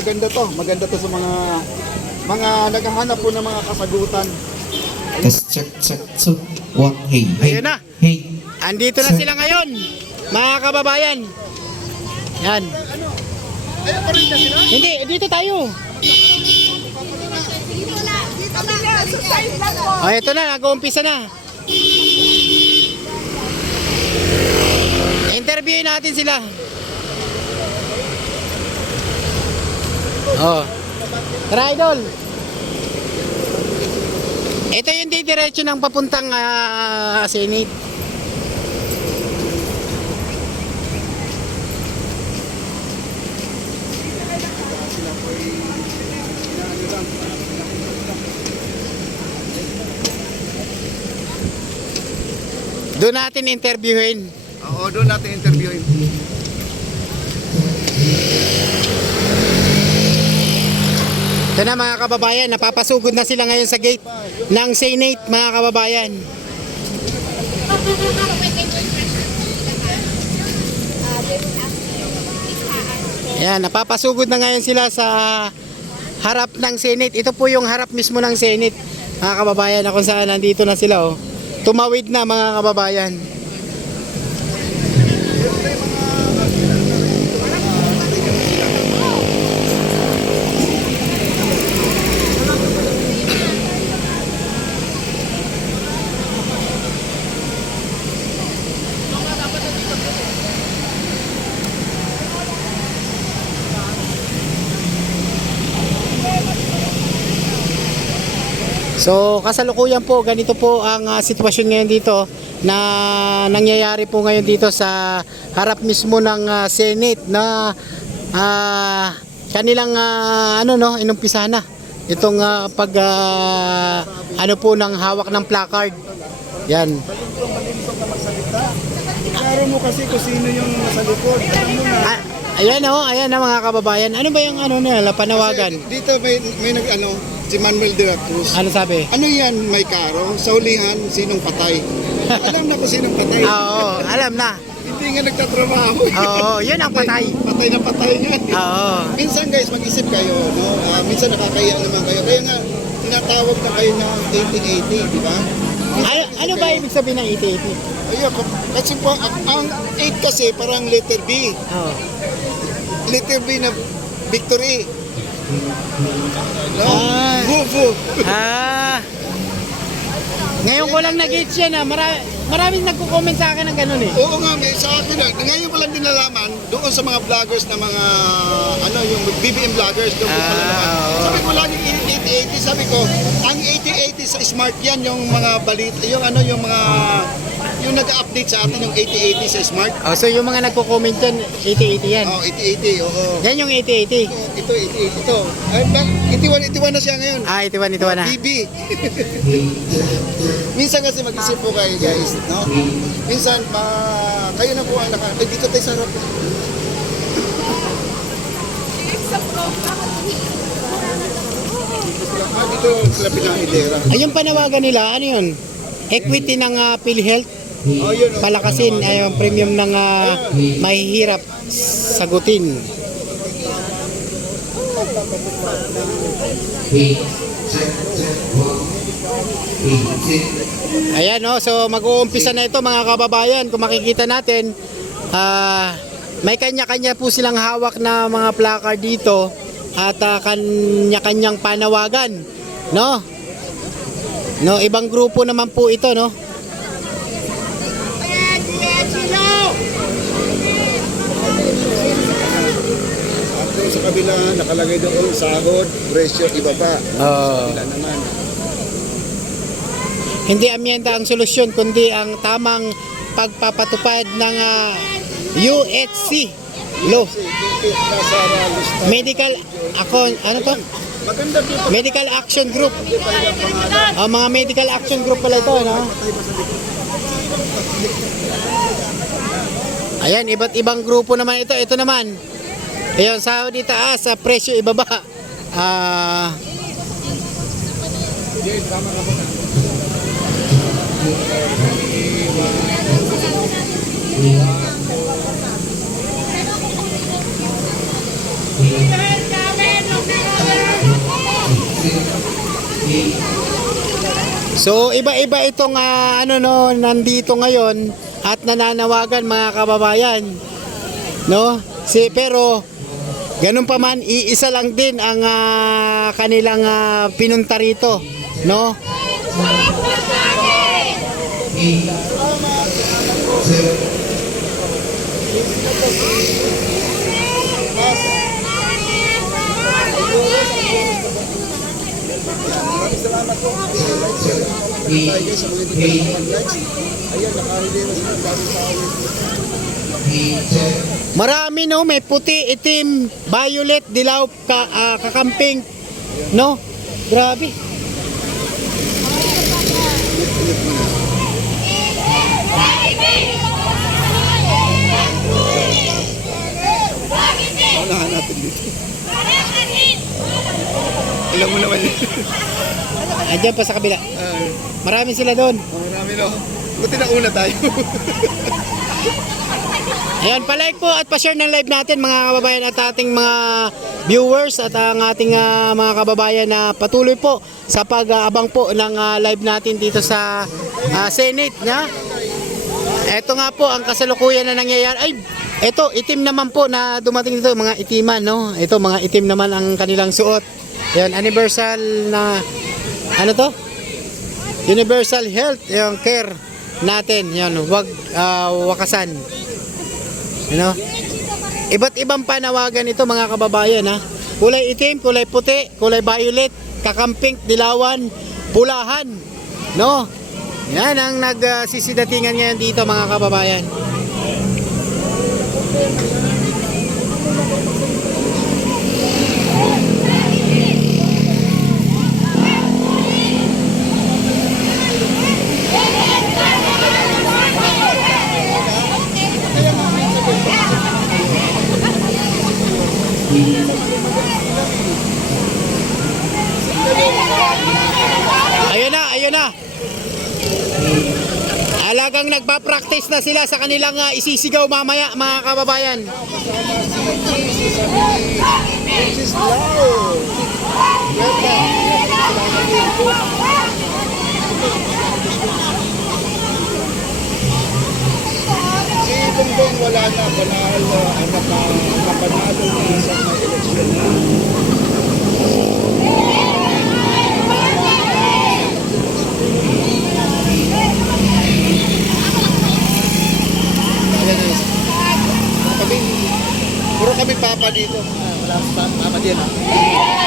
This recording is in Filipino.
maganda to sa mga naghahanap po ng mga kasagutan. Test check. So, what? Hey. Ayun na. Hey. Andito na sila ngayon, mga kababayan. Yan. Ayun pa rin na sila. Hindi, dito tayo. Oh, ito na, nag-uumpisa na. Interviewin natin sila. Oh. Tara, idol. Ito yung didiretso ng papuntang Senate. Doon natin interviewin. Oo, doon natin interviewin. Ito na mga kababayan, napapasugod na sila ngayon sa gate ng Senate, mga kababayan. Yan, napapasugod na ngayon sila sa harap ng Senate. Ito po yung harap mismo ng Senate, mga kababayan, na kung saan nandito na sila. Oh. Tumawid na mga kababayan. So kasalukuyan po, ganito po ang sitwasyon ngayon dito na nangyayari po ngayon dito sa harap mismo ng Senate na kanilang inumpisahan na itong ano po ng hawak ng placard. Yan. Klaro mo kasi kung sino yung nasa likod. Alam mo na. Ayan na mga kababayan. Ano ba yung nila panawagan? Kasi dito may si Manuel de la Cruz. Ano sabi? Ano yan, may karo? Sa hulihan, sinong patay? Alam na kung sinong patay. Oo, alam na. Hindi nga nagtatrabaho. Oo, yun ang patay. Patay na patay nga. Oo. Minsan guys, mag-isip kayo, no? Minsan nakakaya naman kayo. Kaya nga, tinatawag na kayo na 1880, di ba? Ano ba ibig sabihin ng 80-80? Ayun, kasi po, ang 8 kasi parang letter B. Oo. Letter B na victory. No? Ah. Vuvu. Ngayon ko lang nag-gauge yan maraming nagko-comment sa akin ng ganun eh. Oo nga, may sa akin ngayon ko lang din nalaman doon sa mga vloggers na mga yung BBM vloggers doon ko pala naman. Sabi ko lagi 80-80, sabi ko ang 80-80 sa smart yan, yung mga balita, yung mga yung nag-update sa atin yung 80-80 sa smart. Oh, so yung mga nagko-comment yan, 80-80 yan. Oh, 80-80, oo. Yan yung 80-80. Ito 80-80 ito. Ay, 81 na siya ngayon. Ah, 81 na. BB. Minsan kasi mag-isip po kayo guys, no? Minsan, kayo na po ang dito tayo sa harap. Dito sila pinakidera. Ayun panawagan nila, ano yun? Equity ng PhilHealth. Oh, yun. Palakasin ay yung premium ng mahihirap sagutin. Ayan so mag-uumpisa na ito mga kababayan. Kung makikita natin, may kanya-kanya po silang hawak na mga placard dito at kanya-kanyang panawagan, no? No, ibang grupo naman po ito, no? Sa kabila, nakalagay doon sahod, presyo, ibaba. Kabila naman. Hindi amyenda ang solusyon, kundi ang tamang pagpapatupad ng UHC law. Medical Medical Action Group. Mga Medical Action Group pala ito, no? Ayan, iba't ibang grupo naman ito. Ito naman. Ayun, sahod itaas, sa presyo ibaba. So iba-iba itong nandito ngayon at nananawagan mga kababayan, no? Pero ganun pa man, iisa lang din ang kanilang pinunta rito, no? Salamat po. Tayo guys sa mga hindi ka mag-likes. Ayan, nakarelera sila dami tao. Marami, no, may puti, itim, violet, dilaw, kakamping, no? Grabe. Unahan natin dito. Alam mo naman yun. Andiyan pa sa kabila. Marami sila doon. Marami no. Buti na una tayo. Ayan, palike po at pa-share ng live natin mga kababayan at ating mga viewers at ang ating mga kababayan na patuloy po sa pag-aabang po ng live natin dito sa Senate. Ito nga po ang kasalukuyan na nangyayari. Ay, ito, itim naman po na dumating dito, mga itiman, no? Ito, mga itim naman ang kanilang suot. Ayan, universal na, ano to? Universal health, yung care natin. Yan, wag wakasan. You know? Iba't ibang panawagan ito mga kababayan, ha. Kulay itim, kulay puti, kulay violet, kakamping, dilawan, pulahan, no? Yan ang nagsisidatingan ngayon dito mga kababayan. Ayun na, ayun na. Alagang nagpa-practice na sila sa kanilang isisigaw mamaya mga kababayan. This is loud. Si Bongbong wala na, panalo na sa mga eleksyon na. Puro kami papa dito. Wala papa din.